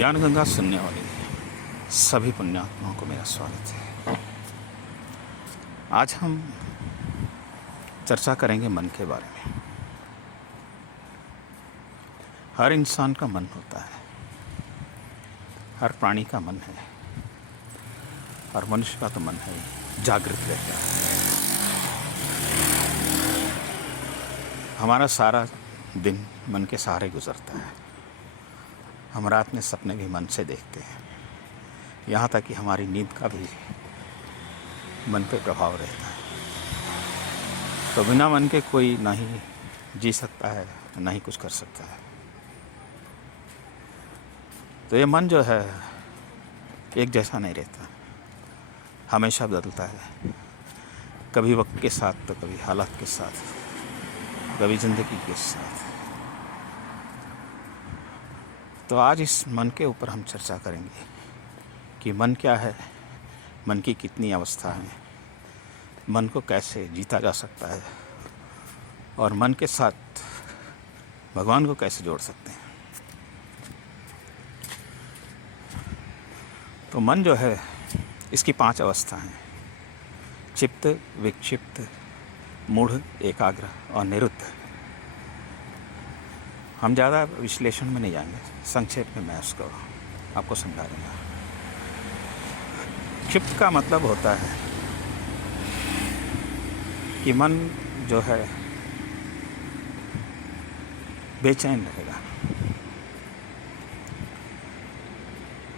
ज्ञान गंगा सुनने वाले सभी पुण्यात्माओं को मेरा स्वागत है। आज हम चर्चा करेंगे मन के बारे में। हर इंसान का मन होता है, हर प्राणी का मन है, और मनुष्य का तो मन है जागृत रहता है। हमारा सारा दिन मन के सहारे गुजरता है। हम रात में सपने भी मन से देखते हैं, यहाँ तक कि हमारी नींद का भी मन पे प्रभाव रहता है। तो बिना मन के कोई ना ही जी सकता है, ना ही कुछ कर सकता है। तो ये मन जो है एक जैसा नहीं रहता, हमेशा बदलता है। कभी वक्त के साथ तो कभी हालात के साथ, कभी ज़िंदगी के साथ। तो आज इस मन के ऊपर हम चर्चा करेंगे कि मन क्या है, मन की कितनी अवस्था है, मन को कैसे जीता जा सकता है, और मन के साथ भगवान को कैसे जोड़ सकते हैं। तो मन जो है, इसकी 5 अवस्था हैं: चित्त, विक्षिप्त, मूढ़, एकाग्र और निरुद्ध। हम ज़्यादा विश्लेषण में नहीं जाएंगे, संक्षेप में मैं उसको आपको समझा दूँगा। क्षिप्त का मतलब होता है कि मन जो है बेचैन रहेगा।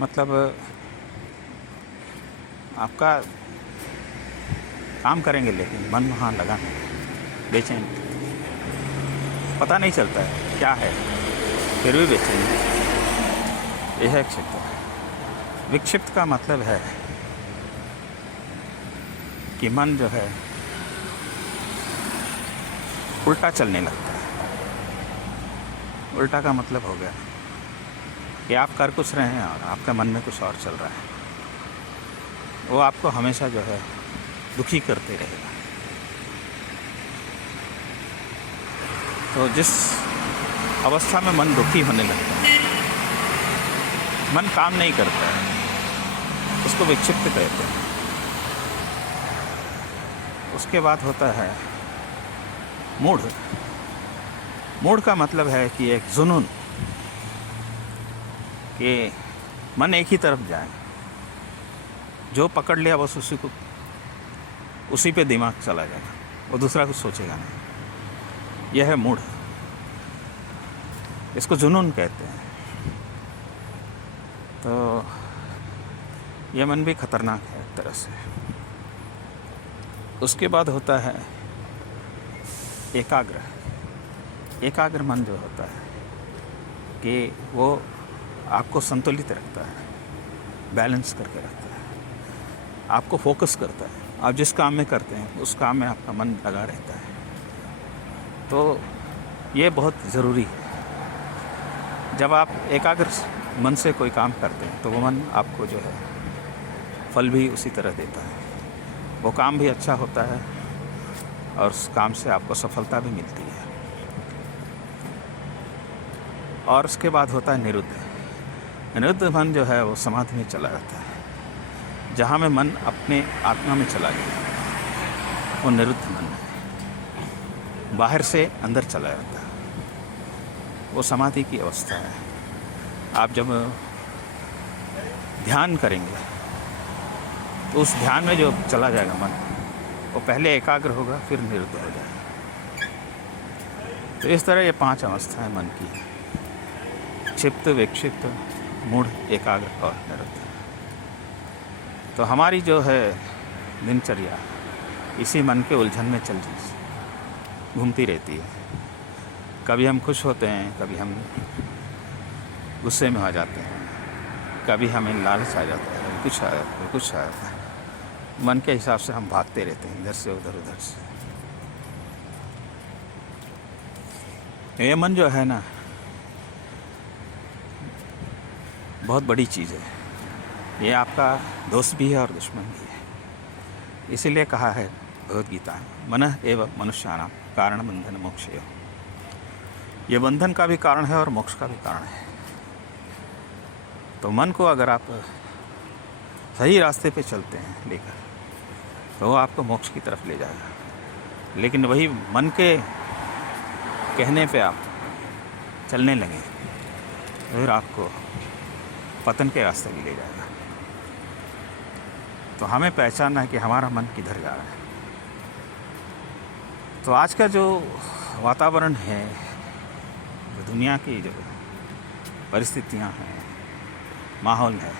मतलब आपका काम करेंगे लेकिन मन वहाँ लगा नहीं, बेचैन, पता नहीं चलता है क्या है, फिर भी बेचैन। यह है क्षिप्त। विक्षिप्त का मतलब है कि मन जो है उल्टा चलने लगता है। उल्टा का मतलब हो गया कि आप कर कुछ रहे हैं और आपके मन में कुछ और चल रहा है। वो आपको हमेशा जो है दुखी करते रहेगा। तो जिस अवस्था में मन दुखी होने लगता है, मन काम नहीं करता है, उसको विक्षिप्त कहते हैं। उसके बाद होता है मूढ़। मूढ़ का मतलब है कि एक जुनून, कि मन एक ही तरफ जाए, जो पकड़ लिया बस उसी पे दिमाग चला जाएगा, वो दूसरा कुछ सोचेगा नहीं। यह है मूढ़, इसको जुनून कहते हैं। तो यह मन भी खतरनाक है एक तरह से। उसके बाद होता है एकाग्र। एकाग्र मन जो होता है कि वो आपको संतुलित रखता है, बैलेंस करके रखता है, आपको फोकस करता है। आप जिस काम में करते हैं उस काम में आपका मन लगा रहता है। तो ये बहुत ज़रूरी है। जब आप एकाग्र मन से कोई काम करते हैं तो वो मन आपको जो है फल भी उसी तरह देता है। वो काम भी अच्छा होता है और उस काम से आपको सफलता भी मिलती है। और उसके बाद होता है निरुद्ध। निरुद्ध मन जो है वो समाधि में चला जाता है। जहाँ में मन अपने आत्मा में चला गया, वो निरुद्ध मन है। बाहर से अंदर चला जाता है, वो समाधि की अवस्था है। आप जब ध्यान करेंगे तो उस ध्यान में जो चला जाएगा मन, वो पहले एकाग्र होगा, फिर निरुद्ध हो जाएगा। तो इस तरह ये 5 अवस्थाएं मन की हैं: क्षिप्त, विक्षिप्त, मूढ़, एकाग्र और निरुद्ध। तो हमारी जो है दिनचर्या इसी मन के उलझन में घूमती रहती है। कभी हम खुश होते हैं, कभी हम गुस्से में आ जाते हैं, कभी हमें लालच आ जाता है, कभी कुछ आ जाता है, कुछ आ जाता है। मन के हिसाब से हम भागते रहते हैं, इधर से उधर से। ये मन जो है ना, बहुत बड़ी चीज़ है। ये आपका दोस्त भी है और दुश्मन भी है। इसीलिए कहा है भगवद गीता में, मनः एव मनुष्याणां कारण बंधन मोक्षयोः। ये बंधन का भी कारण है और मोक्ष का भी कारण है। तो मन को अगर आप सही रास्ते पे चलते हैं लेकर, तो वो आपको मोक्ष की तरफ ले जाएगा। लेकिन वही मन के कहने पे आप चलने लगे तो फिर आपको पतन के रास्ते भी ले जाएगा। तो हमें पहचानना है कि हमारा मन किधर जा रहा है। तो आज का जो वातावरण है, जो दुनिया की जो परिस्थितियां हैं, माहौल है,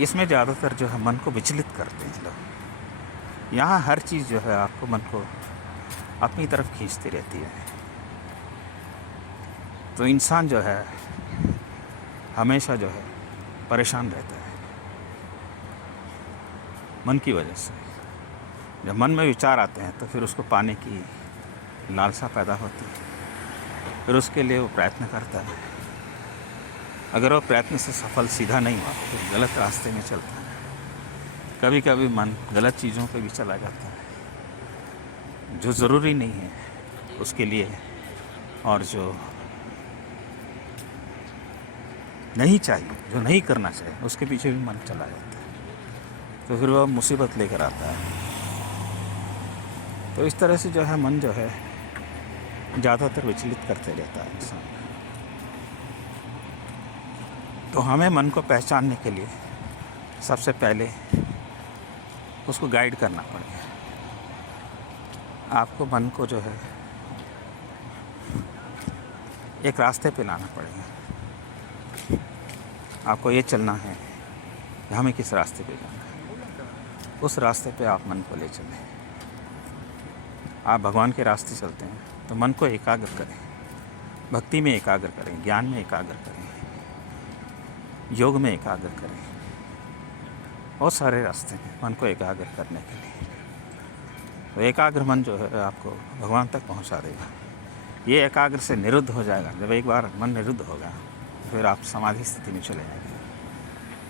इसमें ज़्यादातर जो है मन को विचलित करते हैं लोग। यहाँ हर चीज़ जो है आपको मन को अपनी तरफ खींचती रहती है। तो इंसान जो है हमेशा जो है परेशान रहता है मन की वजह से। जब मन में विचार आते हैं तो फिर उसको पाने की लालसा पैदा होती है, फिर उसके लिए वो प्रयत्न करता है। अगर वो प्रयत्न से सफल सीधा नहीं हुआ तो फिर गलत रास्ते में चलता है। कभी कभी मन गलत चीज़ों पे भी चला जाता है जो ज़रूरी नहीं है उसके लिए, और जो नहीं चाहिए, जो नहीं करना चाहिए, उसके पीछे भी मन चला जाता है। तो फिर वह मुसीबत लेकर आता है। तो इस तरह से जो है मन जो है ज़्यादातर विचलित करते रहता है इंसान। तो हमें मन को पहचानने के लिए सबसे पहले उसको गाइड करना पड़ेगा। आपको मन को जो है एक रास्ते पे लाना पड़ेगा। आपको ये चलना है कि हमें किस रास्ते पे जाना है, उस रास्ते पे आप मन को ले चलें। आप भगवान के रास्ते चलते हैं तो मन को एकाग्र करें, भक्ति में एकाग्र करें, ज्ञान में एकाग्र करें, योग में एकाग्र करें। बहुत सारे रास्ते हैं मन को एकाग्र करने के लिए। तो एकाग्र मन जो है आपको भगवान तक पहुंचा देगा। ये एकाग्र से निरुद्ध हो जाएगा। जब एक बार मन निरुद्ध होगा फिर आप समाधि स्थिति में चले जाएंगे,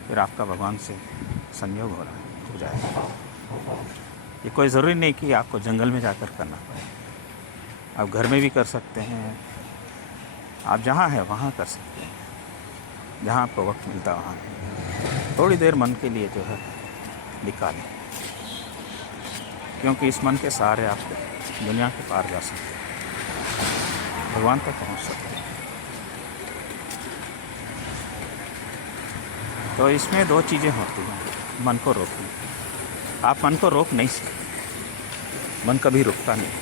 फिर आपका भगवान से संयोग हो जाएगा। ये कोई ज़रूरी नहीं कि आपको जंगल में जाकर करना पड़े, आप घर में भी कर सकते हैं। आप जहाँ हैं वहाँ कर सकते हैं, जहाँ आपको वक्त मिलता है वहाँ थोड़ी देर मन के लिए जो है निकालें, क्योंकि इस मन के सहारे आप दुनिया के पार जा सकते हैं, भगवान तक पहुँच सकते हैं। तो इसमें दो चीज़ें होती हैं मन को रोकने। आप मन को रोक नहीं सकते, मन कभी रुकता नहीं।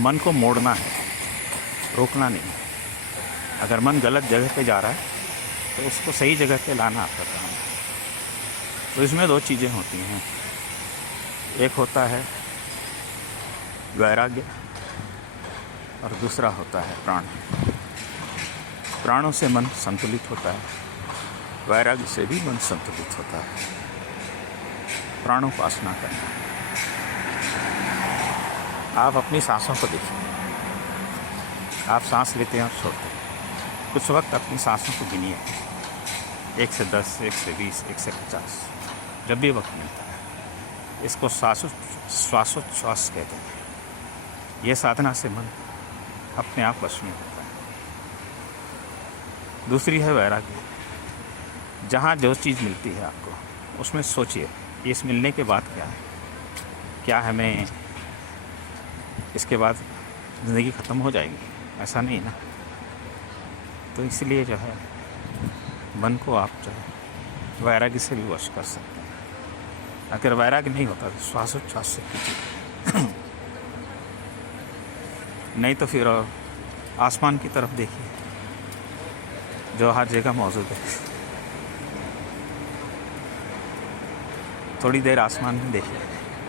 मन को मोड़ना है, रोकना नहीं। अगर मन गलत जगह पे जा रहा है तो उसको सही जगह पे लाना आपका काम है। तो इसमें दो चीज़ें होती हैं, एक होता है वैराग्य और दूसरा होता है प्राण। प्राणों से मन संतुलित होता है, वैराग्य से भी मन संतुलित होता है। प्राणोपासना करना। आप अपनी सांसों को देखिए, आप सांस लेते हैं और छोड़ते हैं। कुछ वक्त अपनी सांसों को गिनिए, 1 से 10, 1 से 20, 1 से 50, जब भी वक्त मिलता है। इसको श्वासोच्छ्वास कहते हैं। ये साधना से मन अपने आप वश में होता है। दूसरी है वैराग्य। जहाँ जो चीज़ मिलती है आपको उसमें सोचिए, इस मिलने के बाद क्या है, क्या हमें इसके बाद ज़िंदगी ख़त्म हो जाएगी? ऐसा नहीं ना। तो इसलिए जो है मन को आप जो है वैराग्य से भी वश कर सकते हैं। अगर वैराग्य नहीं होता तो श्वासोच्छ्वास से कीजिए, नहीं तो फिर आसमान की तरफ देखिए जो हर जगह मौजूद है। थोड़ी देर आसमान में देखिए,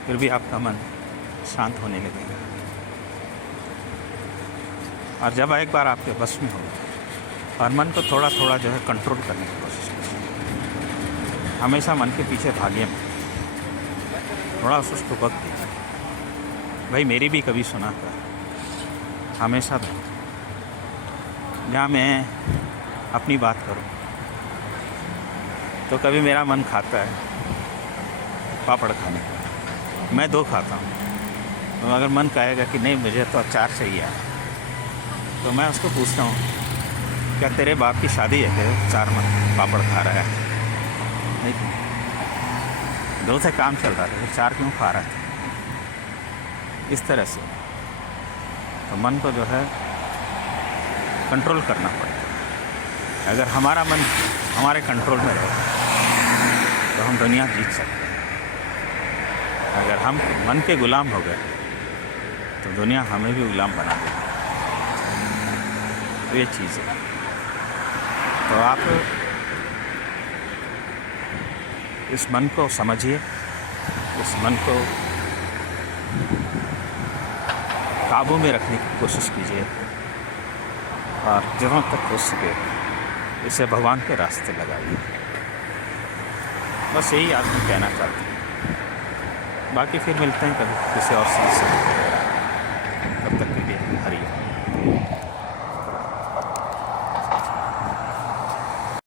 फिर भी आपका मन शांत होने लगेगा। और जब एक बार आपके बस में होगा और मन को थोड़ा थोड़ा जो है कंट्रोल करने की कोशिश करें। हमेशा मन के पीछे भागिए मत, थोड़ा उसको वक्त दीजिए। भाई मेरी भी कभी सुना था, हमेशा जहाँ मैं अपनी बात करूँ तो कभी मेरा मन खाता है पापड़ खाने का, मैं 2 खाता हूँ। तो अगर मन कहेगा कि नहीं मुझे तो अचार चाहिए, तो मैं उसको पूछता हूँ क्या तेरे बाप की शादी है क्या 4 मन पापड़ खा रहा है? नहीं, 2 से काम चल रहा था, फिर 4 क्यों खा रहा था? इस तरह से तो मन को जो है कंट्रोल करना पड़ेगा। अगर हमारा मन हमारे कंट्रोल में रहे तो हम दुनिया जीत सकते हैं। अगर हम मन के गुलाम हो गए तो दुनिया हमें भी गुलाम बना देगी। तो ये चीज़ है। तो आप इस मन को समझिए, इस मन को काबू में रखने की कोशिश कीजिए और जहाँ तक हो सके इसे भगवान के रास्ते लगाइए। बस यही आदमी कहना चाहते हैं। बाकी फिर मिलते हैं कभी किसी और चीज़ से।